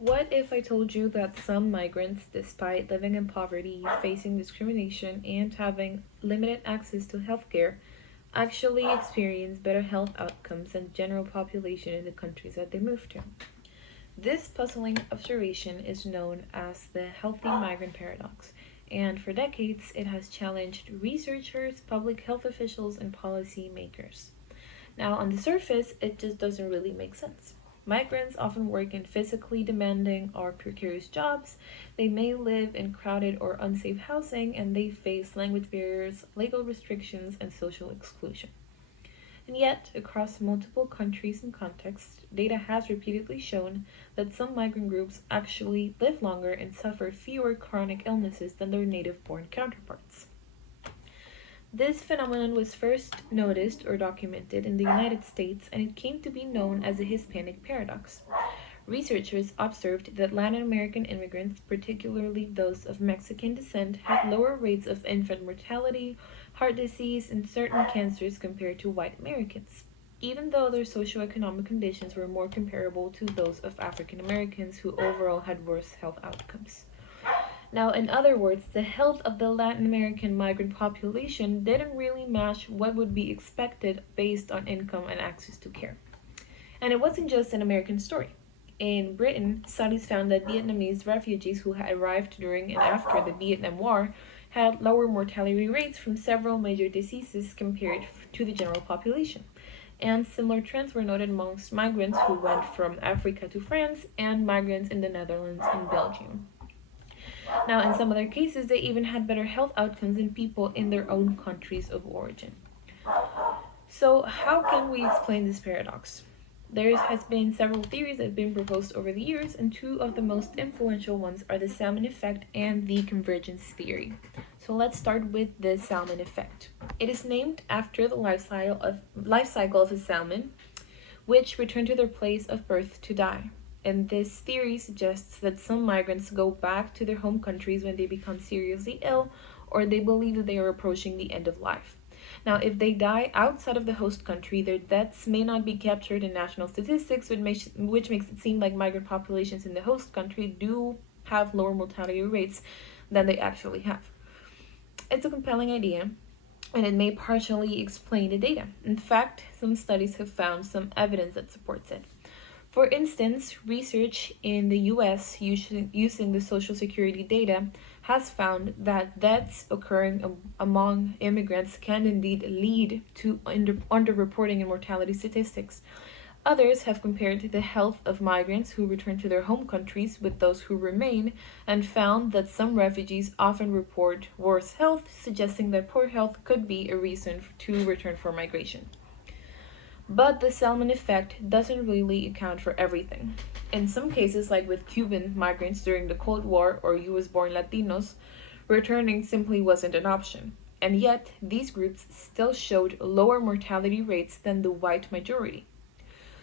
What if I told you that some migrants, despite living in poverty, facing discrimination, and having limited access to healthcare, actually experience better health outcomes than the general population in the countries that they moved to? This puzzling observation is known as the healthy migrant paradox, and for decades it has challenged researchers, public health officials, and policy makers. Now, on the surface, it just doesn't really make sense. Migrants often work in physically demanding or precarious jobs. They may live in crowded or unsafe housing, and they face language barriers, legal restrictions, and social exclusion. And yet, across multiple countries and contexts, data has repeatedly shown that some migrant groups actually live longer and suffer fewer chronic illnesses than their native born counterparts. This phenomenon was first noticed or documented in the United States, and it came to be known as the Hispanic paradox. Researchers observed that Latin American immigrants, particularly those of Mexican descent, had lower rates of infant mortality, heart disease, and certain cancers compared to white Americans, even though their socioeconomic conditions were more comparable to those of African Americans who overall had worse health outcomes. Now, in other words, the health of the Latin American migrant population didn't really match what would be expected based on income and access to care. And it wasn't just an American story. In Britain, studies found that Vietnamese refugees who had arrived during and after the Vietnam War had lower mortality rates from several major diseases compared to the general population. And similar trends were noted amongst migrants who went from Africa to France and migrants in the Netherlands and Belgium. Now, in some other cases, they even had better health outcomes than people in their own countries of origin. So, how can we explain this paradox? There has been several theories that have been proposed over the years, and two of the most influential ones are the salmon effect and the convergence theory. So let's start with the salmon effect. It is named after the life cycle of a salmon, which return to their place of birth to die. And this theory suggests that some migrants go back to their home countries when they become seriously ill or they believe that they are approaching the end of life. Now, if they die outside of the host country, their deaths may not be captured in national statistics, which makes it seem like migrant populations in the host country do have lower mortality rates than they actually have. It's a compelling idea, and it may partially explain the data. In fact, some studies have found some evidence that supports it. For instance, research in the US using the Social Security data has found that deaths occurring among immigrants can indeed lead to underreporting in mortality statistics. Others have compared the health of migrants who return to their home countries with those who remain and found that some refugees often report worse health, suggesting that poor health could be a reason to return for migration. But the salmon effect doesn't really account for everything. In some cases, like with Cuban migrants during the Cold War or US-born Latinos, returning simply wasn't an option. And yet, these groups still showed lower mortality rates than the white majority.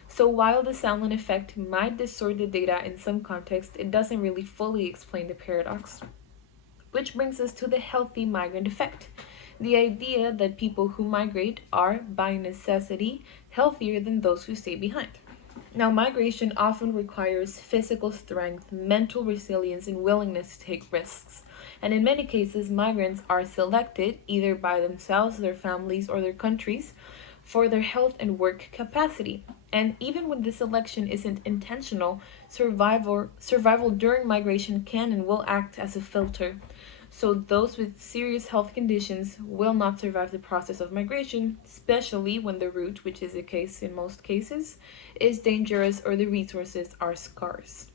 So while the salmon effect might distort the data in some contexts, it doesn't really fully explain the paradox. Which brings us to the healthy migrant effect. The idea that people who migrate are, by necessity, healthier than those who stay behind. Now, migration often requires physical strength, mental resilience, and willingness to take risks. And in many cases, migrants are selected, either by themselves, their families, or their countries, for their health and work capacity. And even when the selection isn't intentional, survival during migration can and will act as a filter. So those with serious health conditions will not survive the process of migration, especially when the route, which is the case in most cases, is dangerous or the resources are scarce.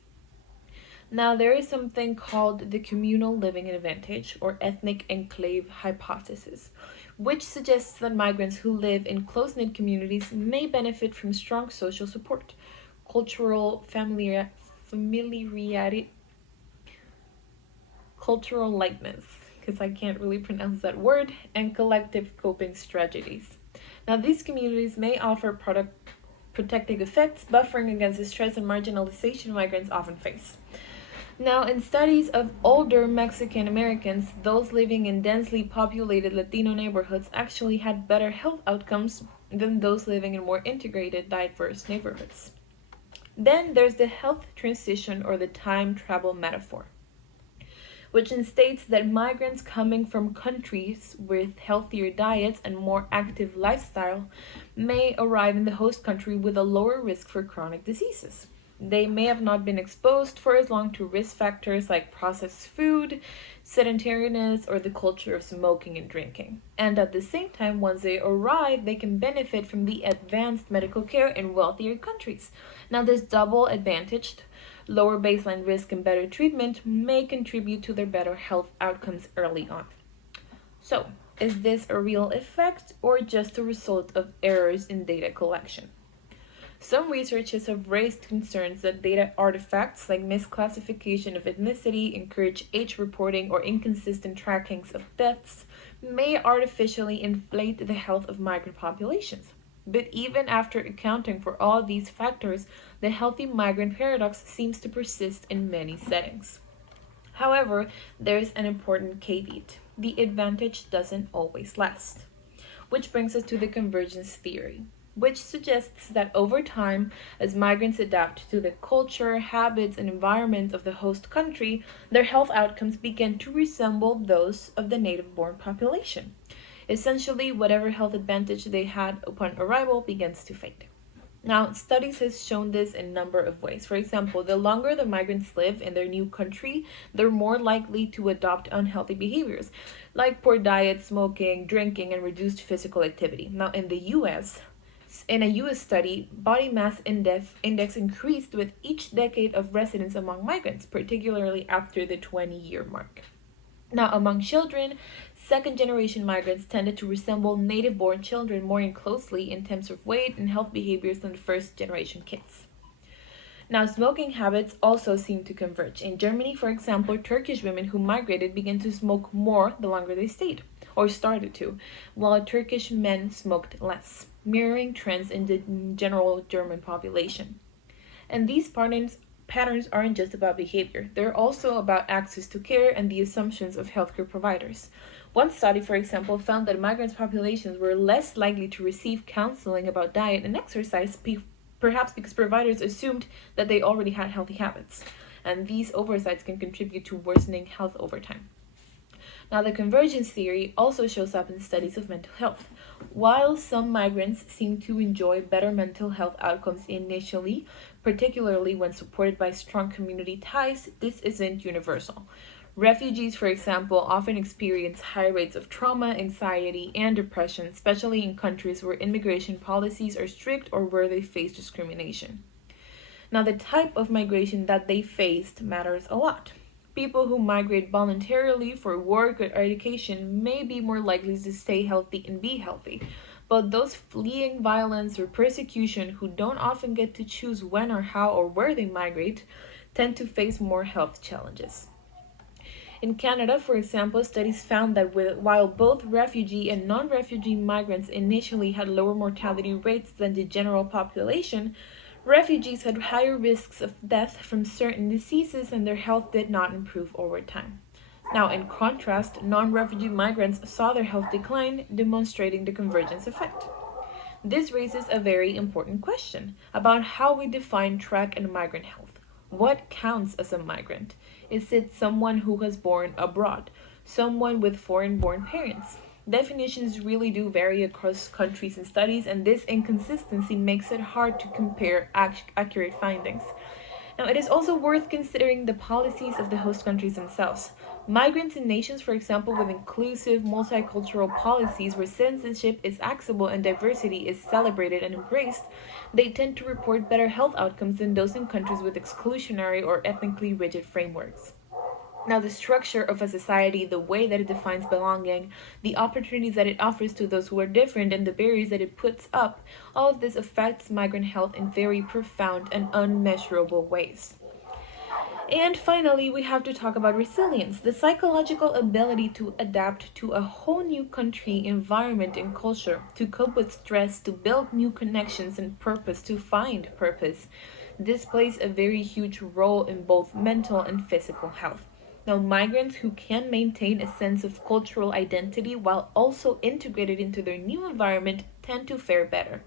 Now, there is something called the communal living advantage or ethnic enclave hypothesis, which suggests that migrants who live in close-knit communities may benefit from strong social support, cultural familiarity, cultural lightness, because I can't really pronounce that word, and collective coping strategies. Now, these communities may offer protective effects, buffering against the stress and marginalization migrants often face. Now, in studies of older Mexican Americans, those living in densely populated Latino neighborhoods actually had better health outcomes than those living in more integrated, diverse neighborhoods. Then there's the health transition or the time travel metaphor, which states that migrants coming from countries with healthier diets and more active lifestyle may arrive in the host country with a lower risk for chronic diseases. They may have not been exposed for as long to risk factors like processed food, sedentariness, or the culture of smoking and drinking. And at the same time, once they arrive, they can benefit from the advanced medical care in wealthier countries. Now, this double advantaged lower baseline risk and better treatment may contribute to their better health outcomes early on. So, is this a real effect or just a result of errors in data collection? Some researchers have raised concerns that data artifacts like misclassification of ethnicity, encouraged age reporting, or inconsistent trackings of deaths may artificially inflate the health of migrant populations. But even after accounting for all these factors, the healthy migrant paradox seems to persist in many settings. However, there's an important caveat. The advantage doesn't always last. Which brings us to the convergence theory, which suggests that over time, as migrants adapt to the culture, habits, and environment of the host country, their health outcomes begin to resemble those of the native-born population. Essentially, whatever health advantage they had upon arrival begins to fade. Now, studies have shown this in a number of ways. For example, the longer the migrants live in their new country, they're more likely to adopt unhealthy behaviors, like poor diet, smoking, drinking, and reduced physical activity. Now, in a US study, body mass index increased with each decade of residence among migrants, particularly after the 20-year mark. Now, among children, second-generation migrants tended to resemble native-born children more closely in terms of weight and health behaviors than first-generation kids. Now, smoking habits also seem to converge. In Germany, for example, Turkish women who migrated began to smoke more the longer they stayed, or started to, while Turkish men smoked less, mirroring trends in the general German population. And these patterns aren't just about behavior, they're also about access to care and the assumptions of healthcare providers. One study, for example, found that migrant populations were less likely to receive counseling about diet and exercise, perhaps because providers assumed that they already had healthy habits, and these oversights can contribute to worsening health over time. Now, the convergence theory also shows up in studies of mental health. While some migrants seem to enjoy better mental health outcomes initially, particularly when supported by strong community ties, this isn't universal. Refugees, for example, often experience high rates of trauma, anxiety, and depression, especially in countries where immigration policies are strict or where they face discrimination. Now, the type of migration that they faced matters a lot. People who migrate voluntarily for work or education may be more likely to stay healthy and be healthy, but those fleeing violence or persecution who don't often get to choose when or how or where they migrate tend to face more health challenges. In Canada, for example, studies found that while both refugee and non-refugee migrants initially had lower mortality rates than the general population, refugees had higher risks of death from certain diseases and their health did not improve over time. Now, in contrast, non-refugee migrants saw their health decline, demonstrating the convergence effect. This raises a very important question about how we define, track, and migrant health. What counts as a migrant? Is it someone who was born abroad? Someone with foreign-born parents? Definitions really do vary across countries and studies, and this inconsistency makes it hard to compare accurate findings. Now, it is also worth considering the policies of the host countries themselves. Migrants in nations, for example, with inclusive, multicultural policies where citizenship is accessible and diversity is celebrated and embraced, they tend to report better health outcomes than those in countries with exclusionary or ethnically rigid frameworks. Now, the structure of a society, the way that it defines belonging, the opportunities that it offers to those who are different, and the barriers that it puts up, all of this affects migrant health in very profound and unmeasurable ways. And finally, we have to talk about resilience, the psychological ability to adapt to a whole new country, environment, and culture, to cope with stress, to build new connections and purpose, to find purpose. This plays a very huge role in both mental and physical health. Now, migrants who can maintain a sense of cultural identity while also integrated into their new environment tend to fare better.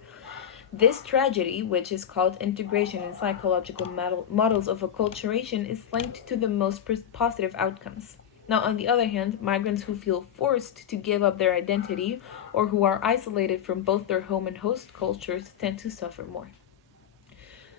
This tragedy, which is called integration in psychological models of acculturation, is linked to the most positive outcomes. Now, on the other hand, migrants who feel forced to give up their identity or who are isolated from both their home and host cultures tend to suffer more.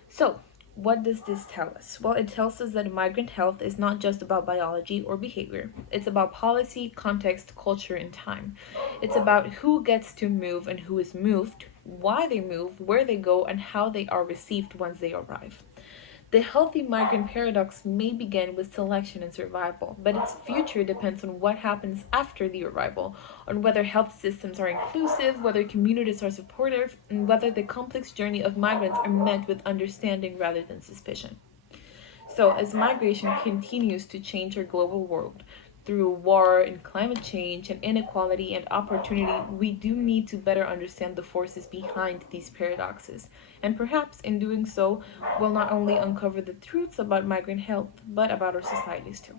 So, what does this tell us? Well, it tells us that migrant health is not just about biology or behavior. It's about policy, context, culture, and time. It's about who gets to move and who is moved, why they move, where they go, and how they are received once they arrive. The healthy migrant paradox may begin with selection and survival, but its future depends on what happens after the arrival, on whether health systems are inclusive, whether communities are supportive, and whether the complex journey of migrants are met with understanding rather than suspicion. So, as migration continues to change our global world through war and climate change and inequality and opportunity, we do need to better understand the forces behind these paradoxes. And perhaps in doing so, we'll not only uncover the truths about migrant health, but about our societies too.